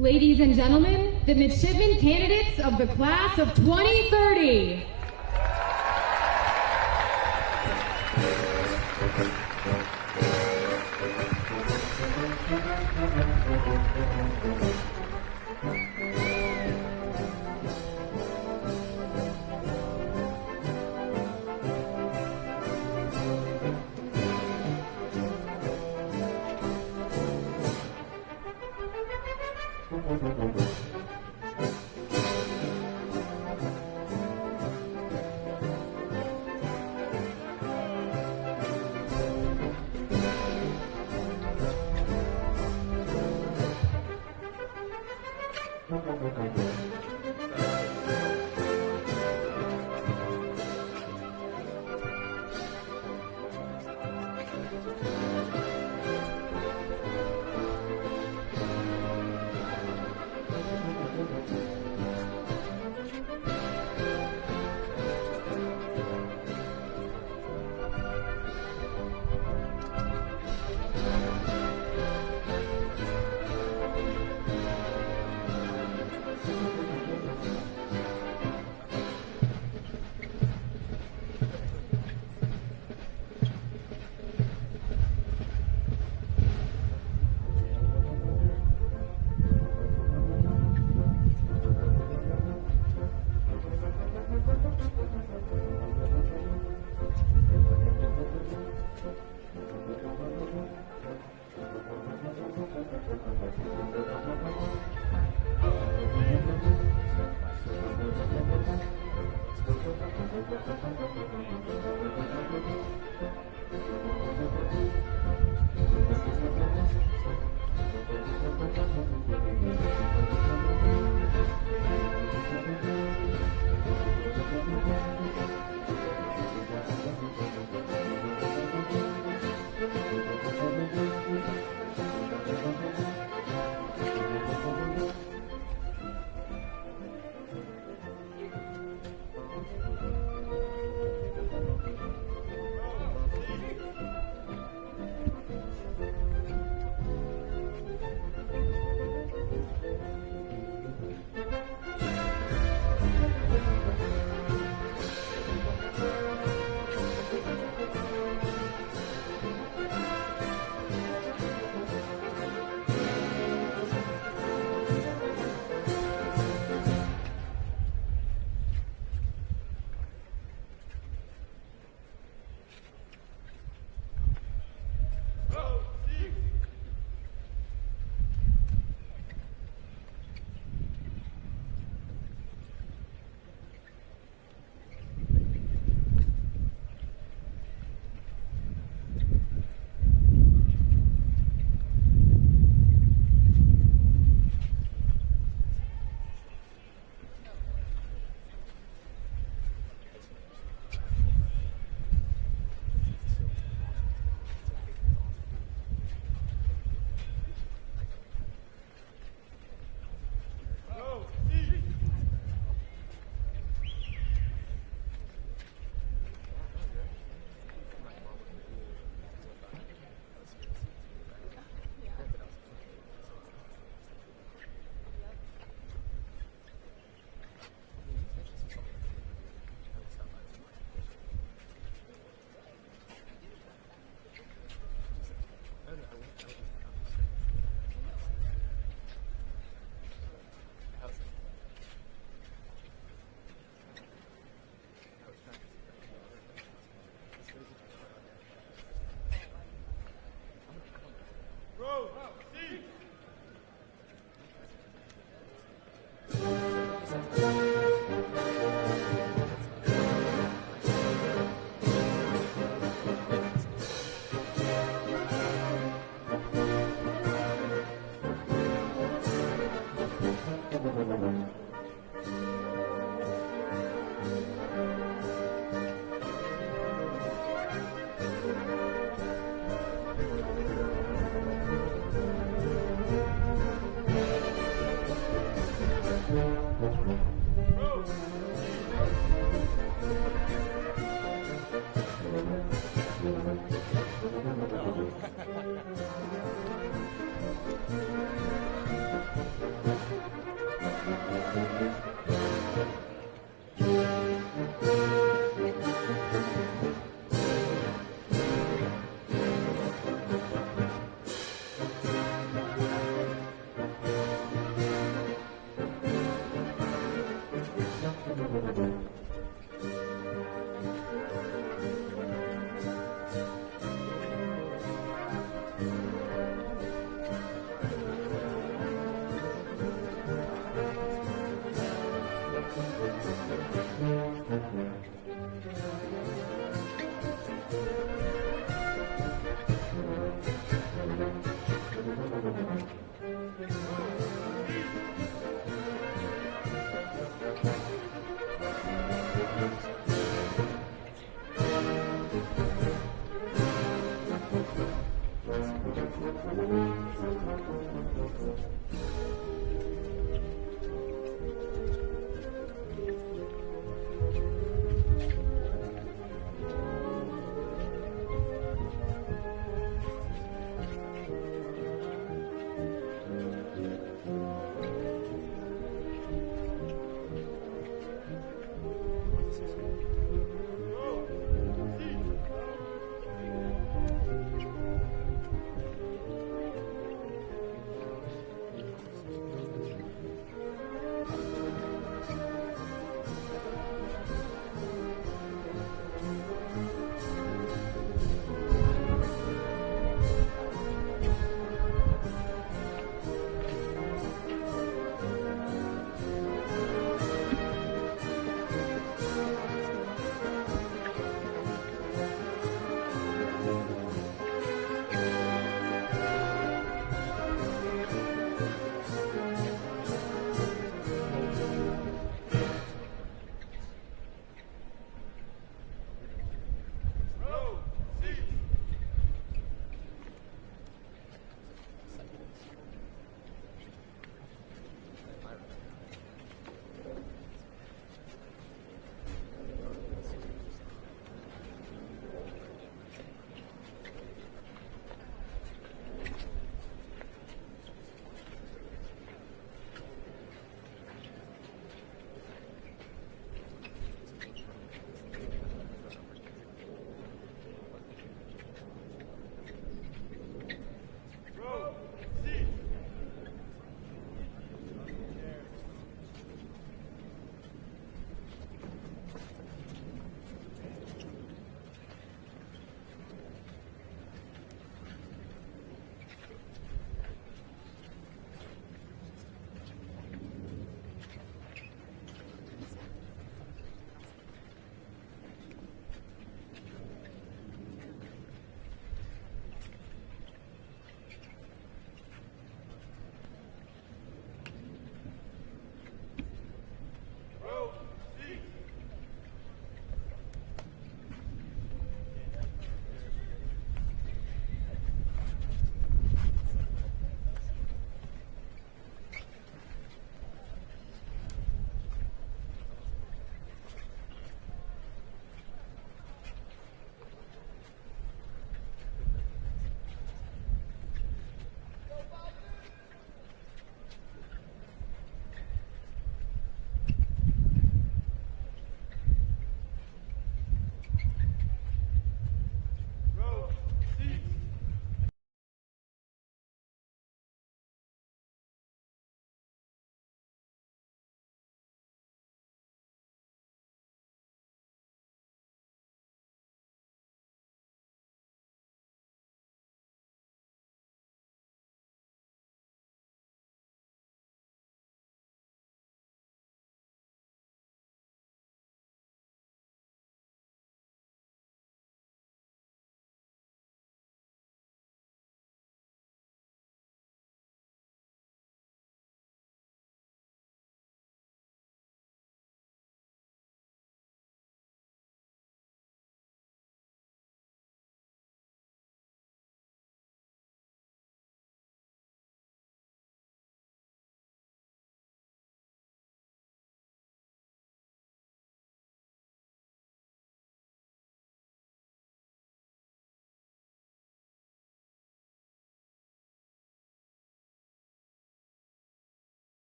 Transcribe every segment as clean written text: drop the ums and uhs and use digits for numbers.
Ladies and gentlemen, the midshipman candidates of the class of 2030.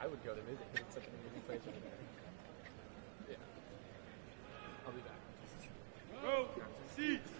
I would go to visit because it's such an amazing place over there. Yeah. I'll be back. Row, seats.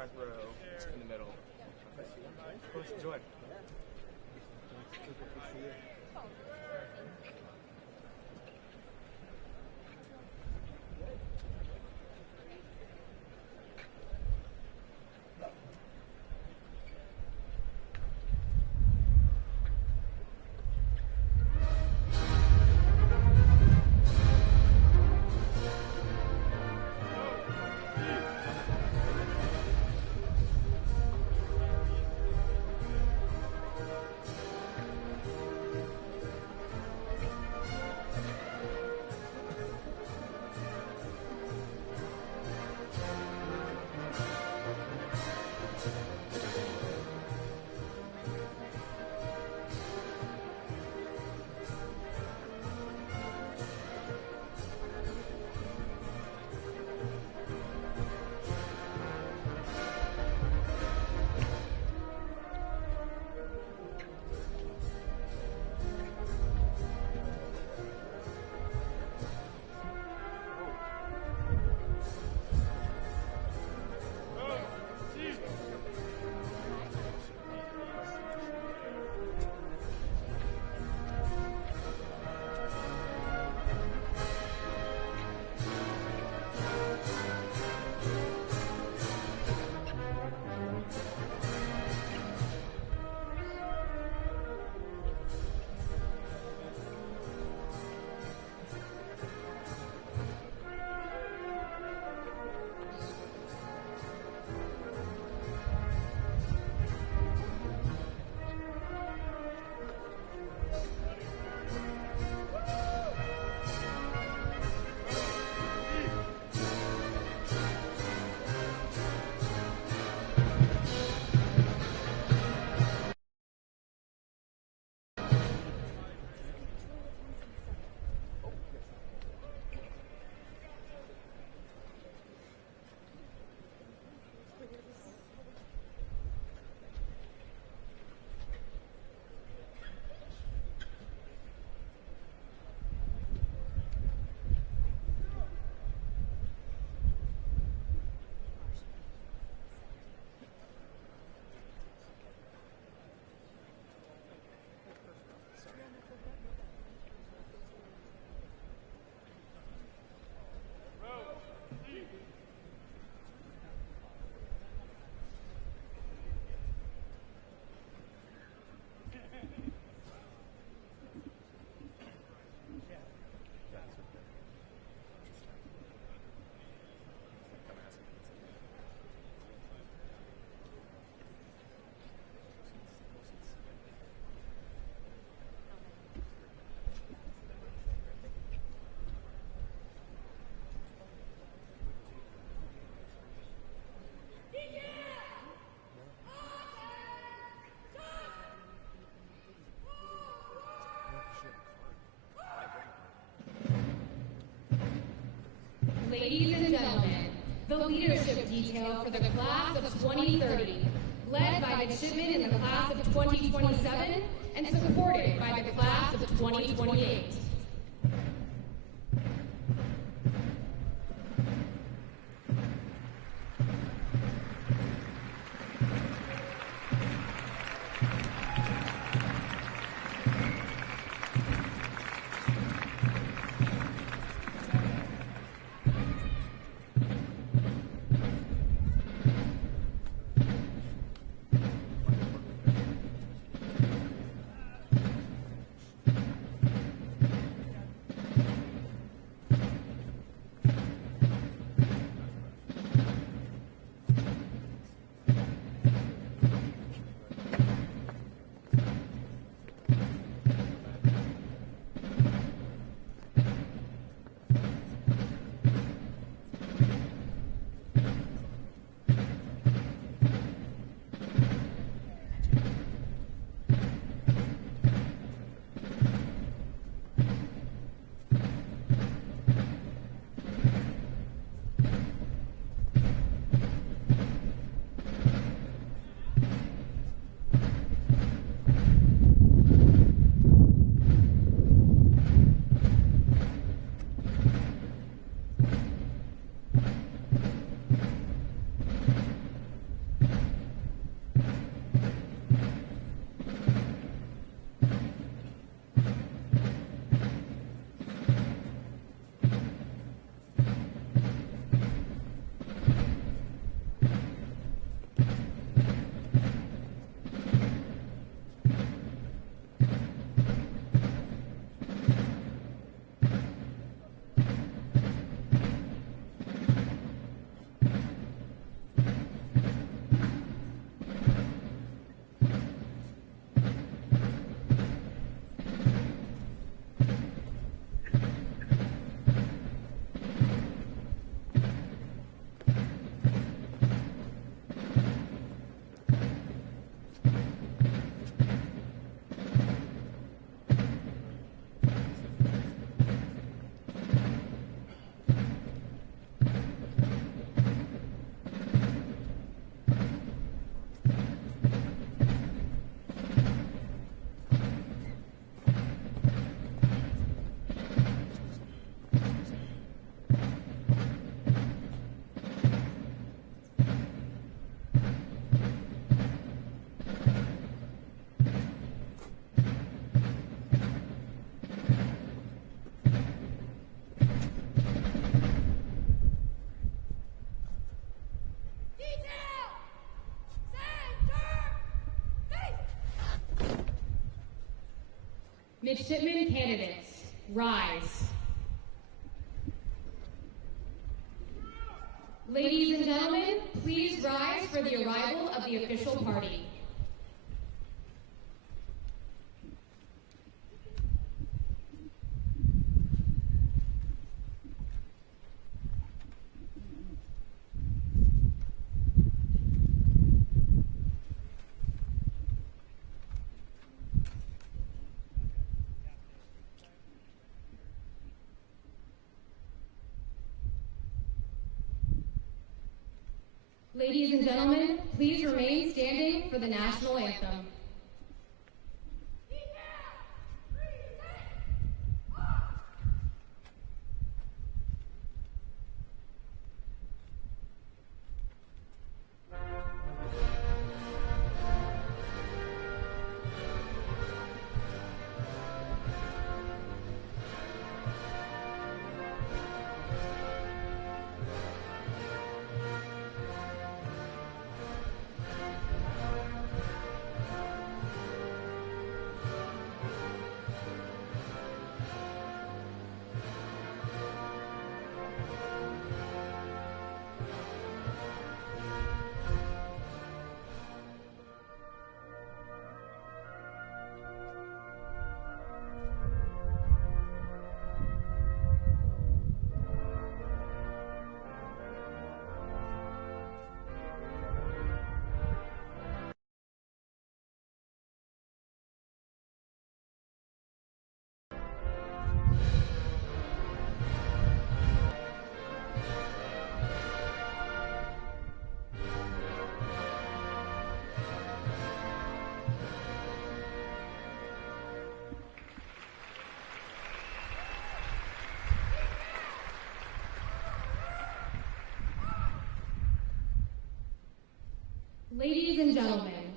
front row, in the middle. Of course, enjoy. the leadership detail for the class of 2030, led by midshipmen in the class of 2027 and supported by the class of 2028. Midshipmen candidates, rise. Ladies and gentlemen, please rise for the arrival of the official party. Ladies and gentlemen, please remain standing for the national anthem. Ladies and gentlemen,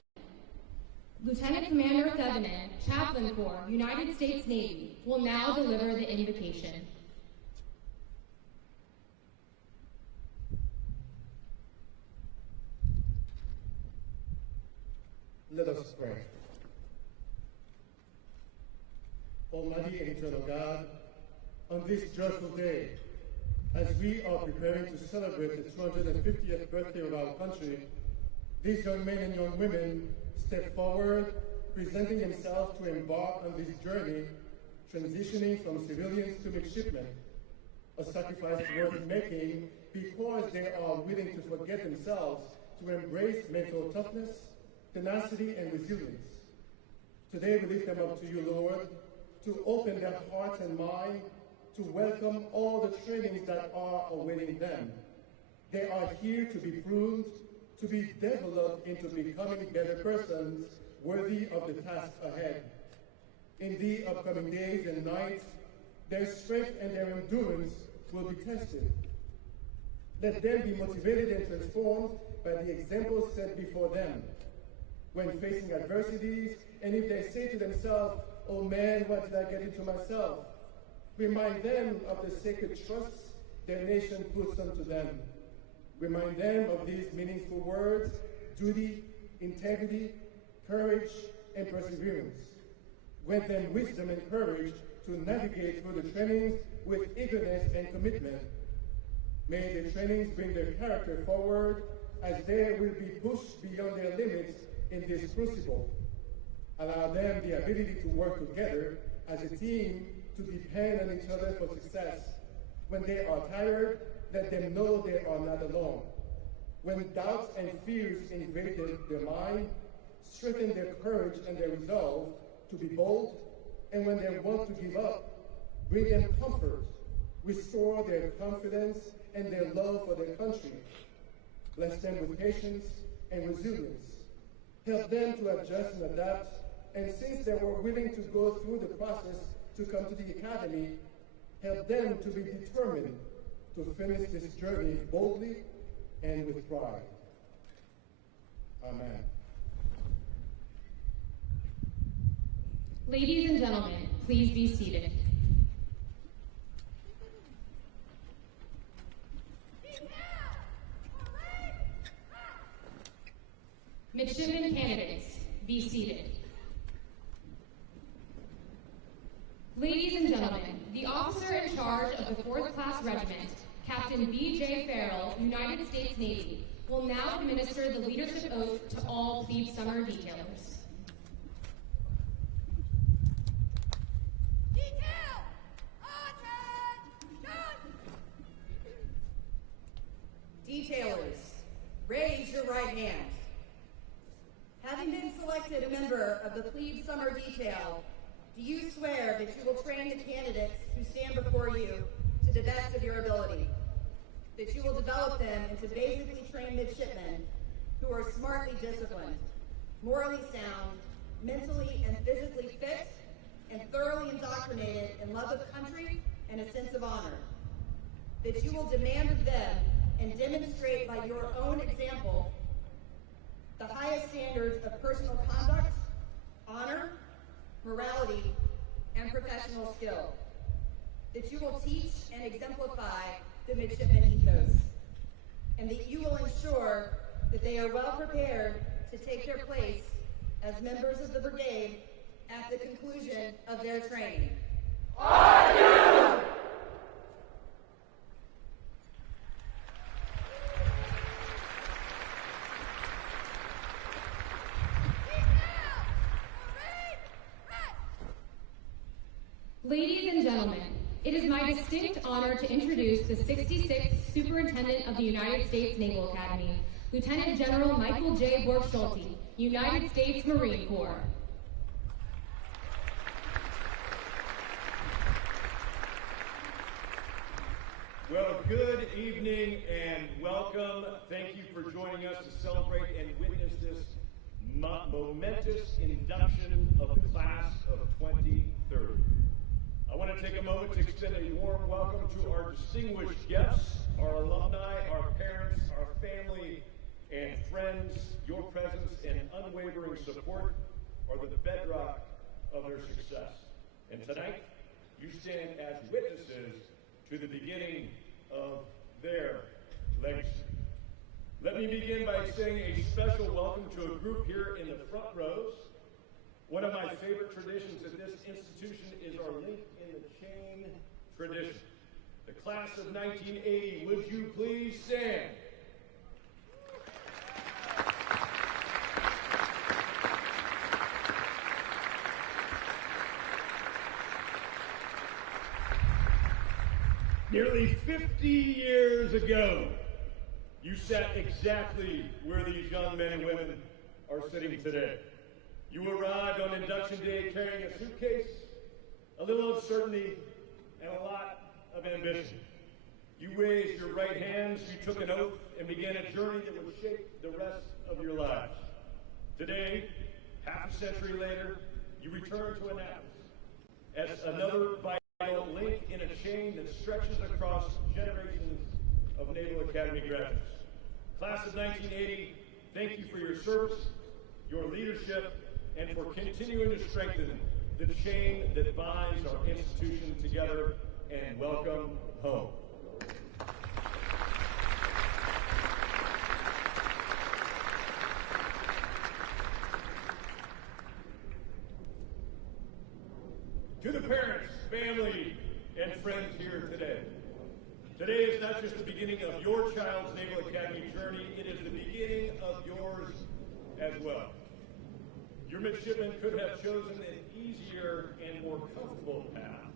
Lieutenant Commander Thevenin, Chaplain Corps, United States Navy, will now deliver the invocation. Let us pray. Almighty and eternal God, on this joyful day, as we are preparing to celebrate the 250th birthday of our country, these young men and young women step forward, presenting themselves to embark on this journey, transitioning from civilians to midshipmen, a sacrifice worth making because they are willing to forget themselves to embrace mental toughness, tenacity, and resilience. Today we lift them up to you, Lord, to open their hearts and minds, to welcome all the trainings that are awaiting them. They are here to be pruned, to be developed into becoming better persons worthy of the task ahead. In the upcoming days and nights, their strength and their endurance will be tested. Let them be motivated and transformed by the examples set before them. When facing adversities, and if they say to themselves, "Oh man, what did I get into myself?" remind them of the sacred trusts their nation puts unto them. Remind them of these meaningful words: duty, integrity, courage, and perseverance. Grant them wisdom and courage to navigate through the trainings with eagerness and commitment. May the trainings bring their character forward as they will be pushed beyond their limits in this crucible. Allow them the ability to work together as a team, to depend on each other for success. When they are tired, let them know they are not alone. When doubts and fears invade their mind, strengthen their courage and their resolve to be bold. And when they want to give up, bring them comfort, restore their confidence and their love for their country. Bless them with patience and resilience. Help them to adjust and adapt. And since they were willing to go through the process to come to the academy, help them to be determined to finish this journey boldly and with pride. Amen. Ladies and gentlemen, please be seated. Midshipman candidates, be seated. Ladies and gentlemen, the officer in charge of the 4th Class Regiment, Captain B.J. Farrell, United States Navy, will now administer the leadership oath to all plebe summer detailers. Detail! Attention! Detailers, raise your right hand. Having been selected a member of the plebe summer detail, do you swear that you will train the candidates who stand before you to the best of your ability? That you will develop them into basically trained midshipmen who are smartly disciplined, morally sound, mentally and physically fit, and thoroughly indoctrinated in love of country and a sense of honor? That you will demand of them and demonstrate by your own example the highest standards of personal conduct, honor, morality, and professional skill. That you will teach and exemplify the midshipman ethos, and that you will ensure that they are well prepared to take their place as members of the brigade at the conclusion of their training. I do! Ladies and gentlemen, it is my distinct honor to introduce the 66th Superintendent of the United States Naval Academy, Lieutenant General Michael J. Borg-Schulte, United States Marine Corps. Well, good evening and welcome. Thank you for joining us to celebrate and witness this momentous induction of the class of 2030. I want to take a moment to extend a warm welcome to our distinguished guests, our alumni, our parents, our family, and friends, your presence and unwavering support are the bedrock of their success. And tonight, you stand as witnesses to the beginning of their legacy. Let me begin by saying a special welcome to a group here in the front rows. One of my favorite traditions at this institution is our link in the chain tradition. The class of 1980, would you please stand? Nearly 50 years ago, you sat exactly where these young men and women are sitting today. You arrived on induction day carrying a suitcase, a little uncertainty, and a lot of ambition. You raised your right hands, you took an oath, and began a journey that would shape the rest of your lives. Today, half a century later, you return to Annapolis as another vital link in a chain that stretches across generations of Naval Academy graduates. Class of 1980, thank you for your service, your leadership, and for continuing to strengthen the chain that binds our institution together, and welcome home. To the parents, family, and friends here today. Today is not just the beginning of your child's Naval Academy journey, it is the beginning of yours as well. Your midshipmen could have chosen an easier and more comfortable path.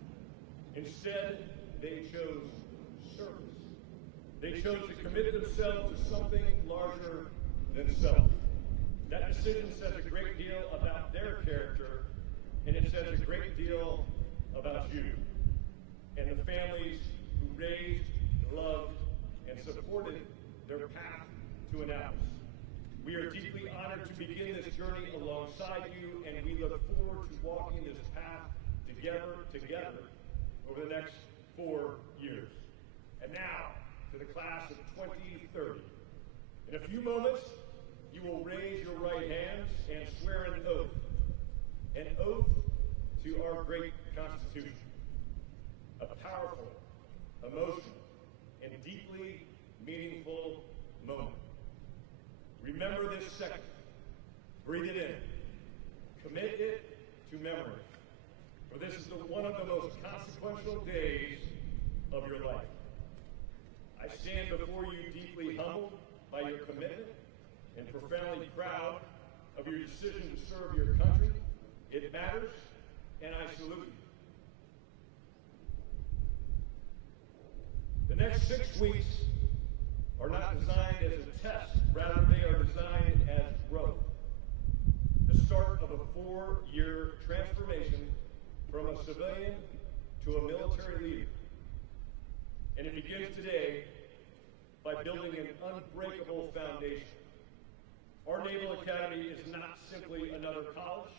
Instead, they chose service. They chose to commit themselves to something larger than self. That decision says a great deal about their character, and it says a great deal about you and the families who raised, loved, and supported their path to Annapolis. We are deeply honored to begin this journey alongside you, and we look forward to walking this path together over the next 4 years. And now, to the class of 2030. In a few moments, you will raise your right hands and swear an oath to our great Constitution. A powerful, emotional, and deeply meaningful moment. Remember this second. Breathe it in. Commit it to memory. For this is one of the most consequential days of your life. I stand before you deeply humbled by your commitment and profoundly proud of your decision to serve your country. It matters, and I salute you. The next 6 weeks are not designed as a test, rather they are designed as growth. The start of a 4-year transformation from a civilian to a military leader. And it begins today by building an unbreakable foundation. Our Naval Academy is not simply another college.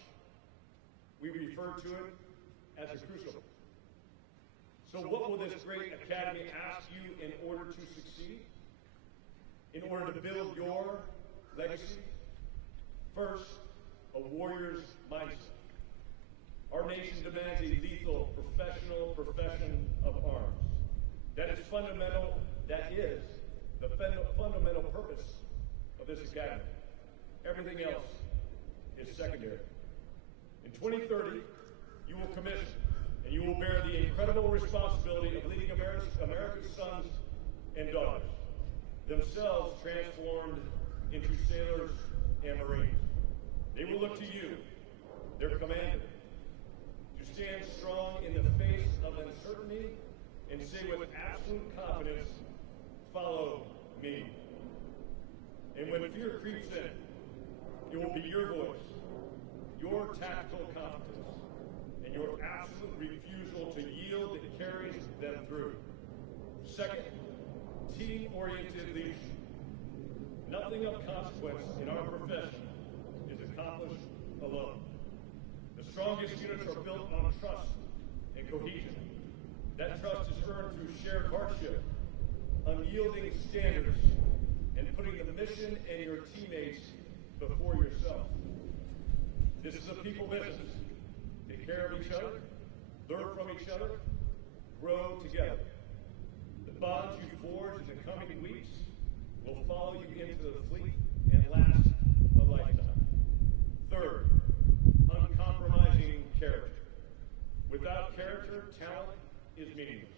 We refer to it as a crucible. So what will this great academy ask you in order to succeed? In order to build your legacy? First, a warrior's mindset. Our nation demands a lethal, professional profession of arms. That is fundamental, that is the fundamental purpose of this academy. Everything else is secondary. In 2030, you will commission and you will bear the incredible responsibility of leading America's sons and daughters, themselves transformed into sailors and Marines. They will look to you, their commander, to stand strong in the face of uncertainty and say with absolute confidence, follow me. And when fear creeps in, it will be your voice, your tactical competence, and your absolute refusal to yield that carries them through. Second, team-oriented leadership. Nothing of consequence in our profession is accomplished alone. The strongest units are built on trust and cohesion. That trust is earned through shared hardship, unyielding standards, and putting the mission mission and your teammates before yourself. This is a people business. Take care of each other, learn from each other, grow together. The bonds you forge in the coming weeks will follow you into the fleet and last a lifetime. Third, uncompromising character. Without character, talent is meaningless.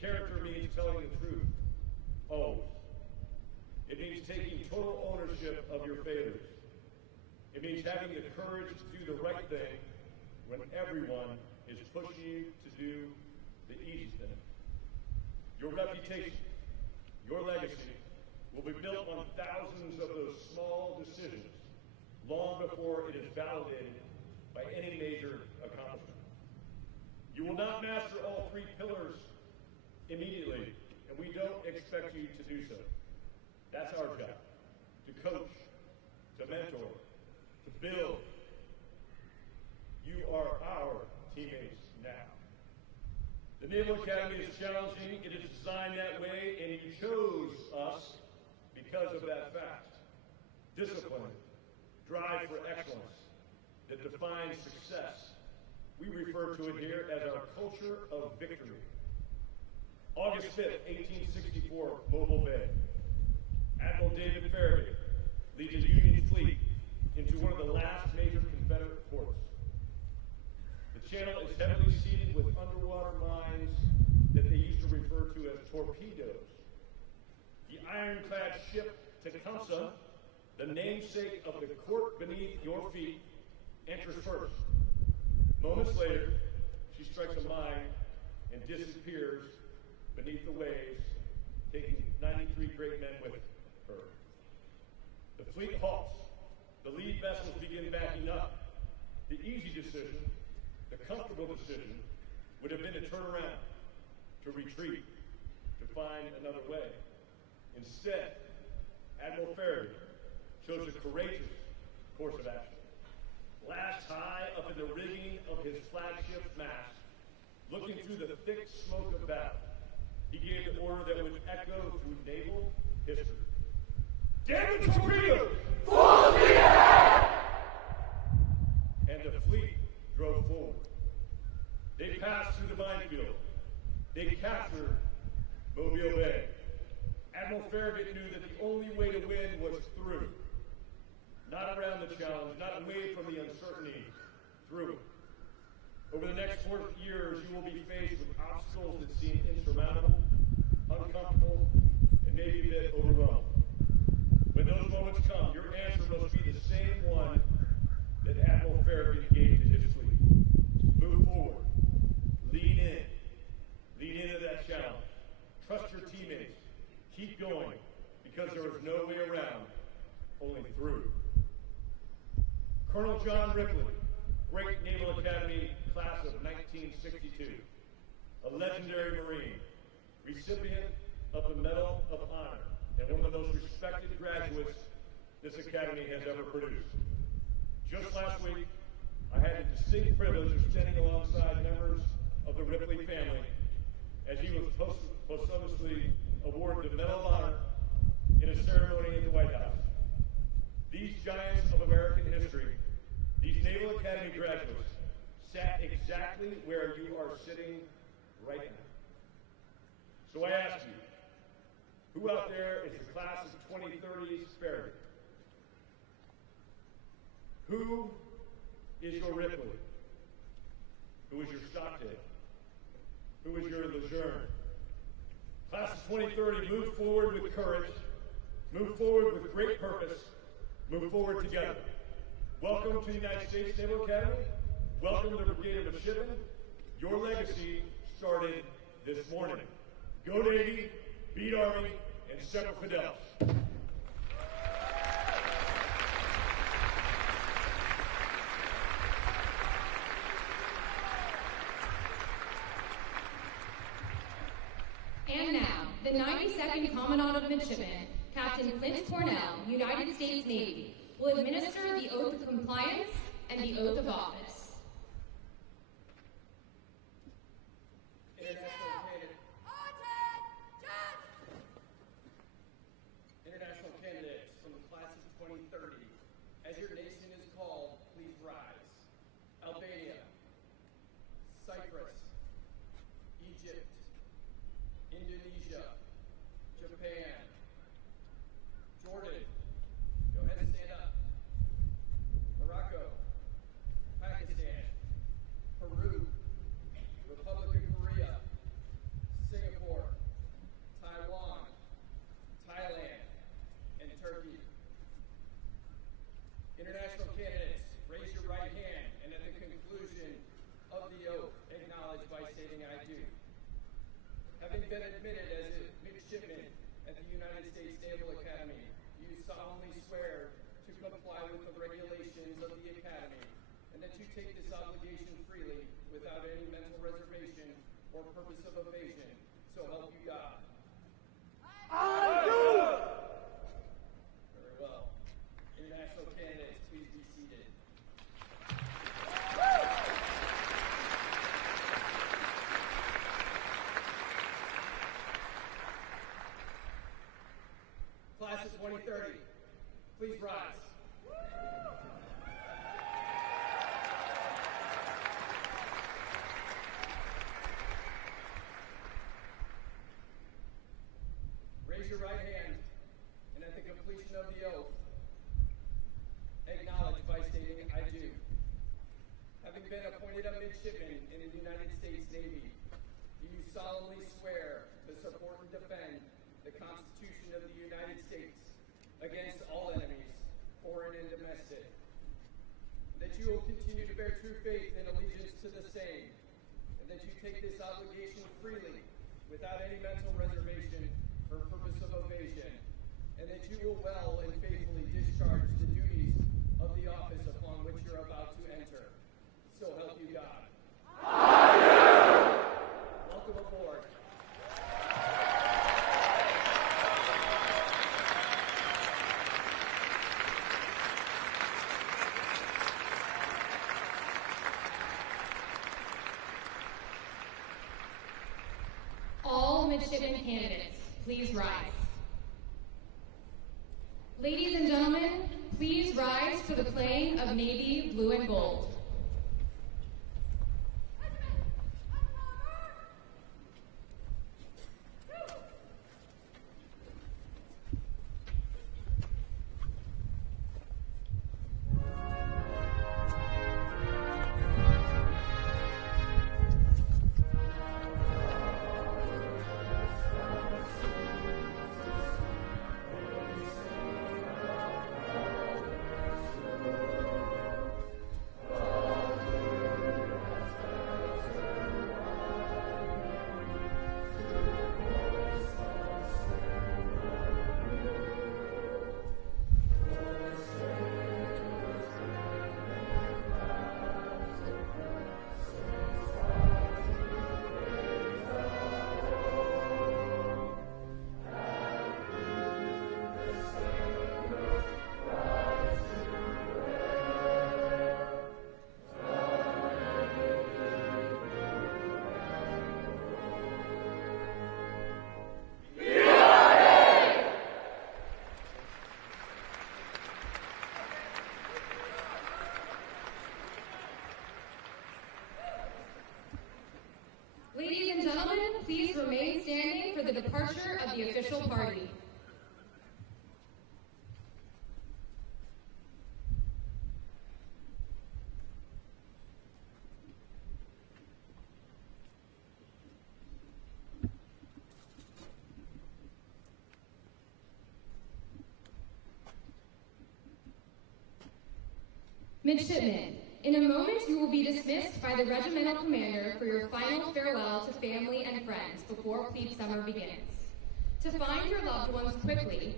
Character means telling the truth, always. It means taking total ownership of your failures. It means having the courage to do the right thing when everyone is pushing you to do the easy thing. Your reputation, your legacy, will be built on thousands of those small decisions long before it is validated by any major accomplishment. You will not master all three pillars immediately, and we don't expect you to do so. That's our job, to coach, to mentor, to build. You are our teammates now. The Naval Academy is challenging. It is designed that way, and you chose us because of that fact. Discipline, drive for excellence that defines success. We refer to it here as our culture of victory. August 5th, 1864, Mobile Bay. Admiral David Farragut leads a Union fleet into one of the last major Confederate ports. The channel is heavily seeded with underwater mines that they used to refer to as torpedoes. The ironclad ship Tecumseh, the namesake of the court beneath your feet, enters first. Moments later, she strikes a mine and disappears beneath the waves, taking 93 great men with her. The fleet halts. The lead vessels begin backing up. The easy decision, the comfortable decision, would have been to turn around, to retreat, to find another way. Instead, Admiral Farragut chose a courageous course of action. Lashed high up in the rigging of his flagship mast, looking through the thick smoke of battle, he gave the order that would echo through naval history. Damn the torpedoes! Full speed ahead! And the fleet drove forward. They passed through the minefield. They captured Mobile Bay. Admiral Farragut knew that the only way to win was through. Not around the challenge, not away from the uncertainty, through it. Over the next 4 years, you will be faced with obstacles that seem insurmountable, uncomfortable, and maybe a bit overwhelming. When those moments come, your answer must be the same one that Admiral Farragut gave to his fleet. Move forward. Lean in. Lean into that challenge. Trust your teammates. Keep going, because there is no way around, only through. Colonel John Ripley, great Naval Academy class of 1962, a legendary Marine, recipient of the Medal of Honor, and one of the most respected graduates this Academy has ever produced. Just last week, I had the distinct privilege of standing alongside members of the Ripley family as he was posthumously awarded the Medal of Honor in a ceremony at the White House. These giants of American history, these Naval Academy graduates, sat exactly where you are sitting right now. So I ask you, who out there is the class of 2030's Farragut? Who is your Ripley? Who is your Stockdale? Who is your Lejeune? Class of 2030, move forward with courage, move forward with great purpose, move forward together. Welcome to the United States Naval Academy. Welcome to the Brigade of Midshipmen. Your legacy started this morning. Go Navy, beat Army, and Semper Fidelis. And now, the 92nd Commandant of Midshipmen, Captain Clint Cornell, United States Navy, will administer the oath of compliance and the oath of office. International 2030. As your nation is called, please rise. Albania, Cyprus, Egypt, Indonesia, Japan, Jordan, go ahead and stand up. Morocco, Pakistan, Peru, Republic of Korea, Singapore, Taiwan, Thailand, and Turkey. International candidates, raise your right hand, and at the conclusion of the oath, acknowledge by stating I do. Having been admitted as a midshipman at the United States Naval Academy, do you solemnly swear to comply with the regulations of the Academy, and that you take this obligation freely without any mental reservation or purpose of evasion, so help you God? I do! Very well. International candidates, please be seated. Class of 2030, please rise. Raise your right hand, and at the completion of the oath, acknowledge by stating I do. Having been appointed a midshipman in the United States Navy, do you solemnly swear to support and defend the Constitution of the United States against all enemies, foreign and domestic, that you will continue to bear true faith and allegiance to the same, and that you take this obligation freely without any mental reservation or purpose of evasion, and that you will well and faithfully discharge the duties of the office upon which you're about to enter. So help you God. I do! Welcome aboard. All midshipman candidates, please rise. Ladies and gentlemen, please rise for the playing of Navy Blue and Gold. Ladies and gentlemen, please remain standing for the departure of the official party. Midshipmen, in a moment you will be dismissed by the regimental commander for your final farewell to family and friends before plebe summer begins. To find your loved ones quickly,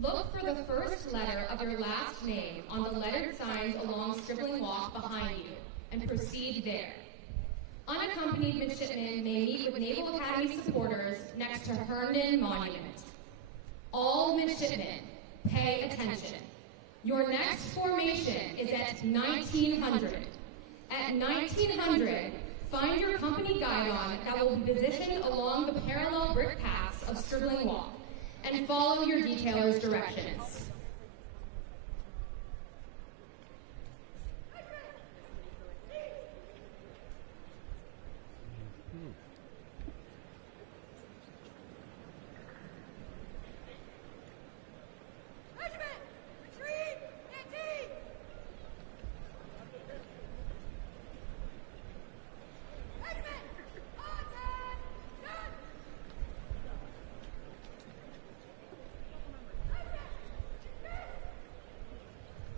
look for the first letter of your last name on the lettered signs along Stribling Walk behind you, and proceed there. Unaccompanied midshipmen may meet with Naval Academy supporters next to Herndon Monument. All midshipmen, pay attention. Your next formation is at 1900. At 1900, find your company guidon that will be positioned along the parallel brick paths of Stribling Walk, and follow your detailer's directions.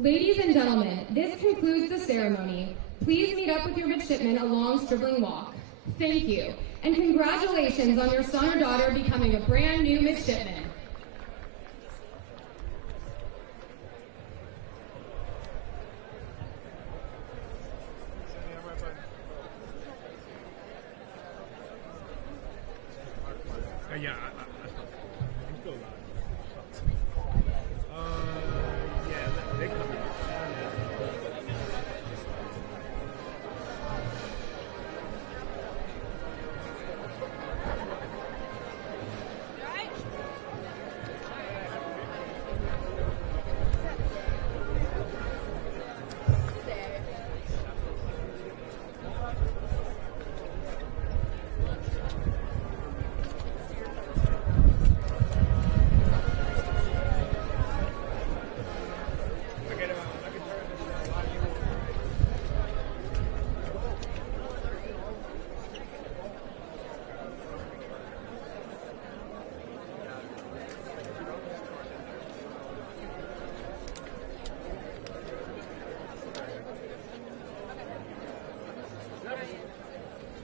Ladies and gentlemen, this concludes the ceremony. Please meet up with your midshipmen along Stribling Walk. Thank you, and congratulations on your son or daughter becoming a brand new midshipman.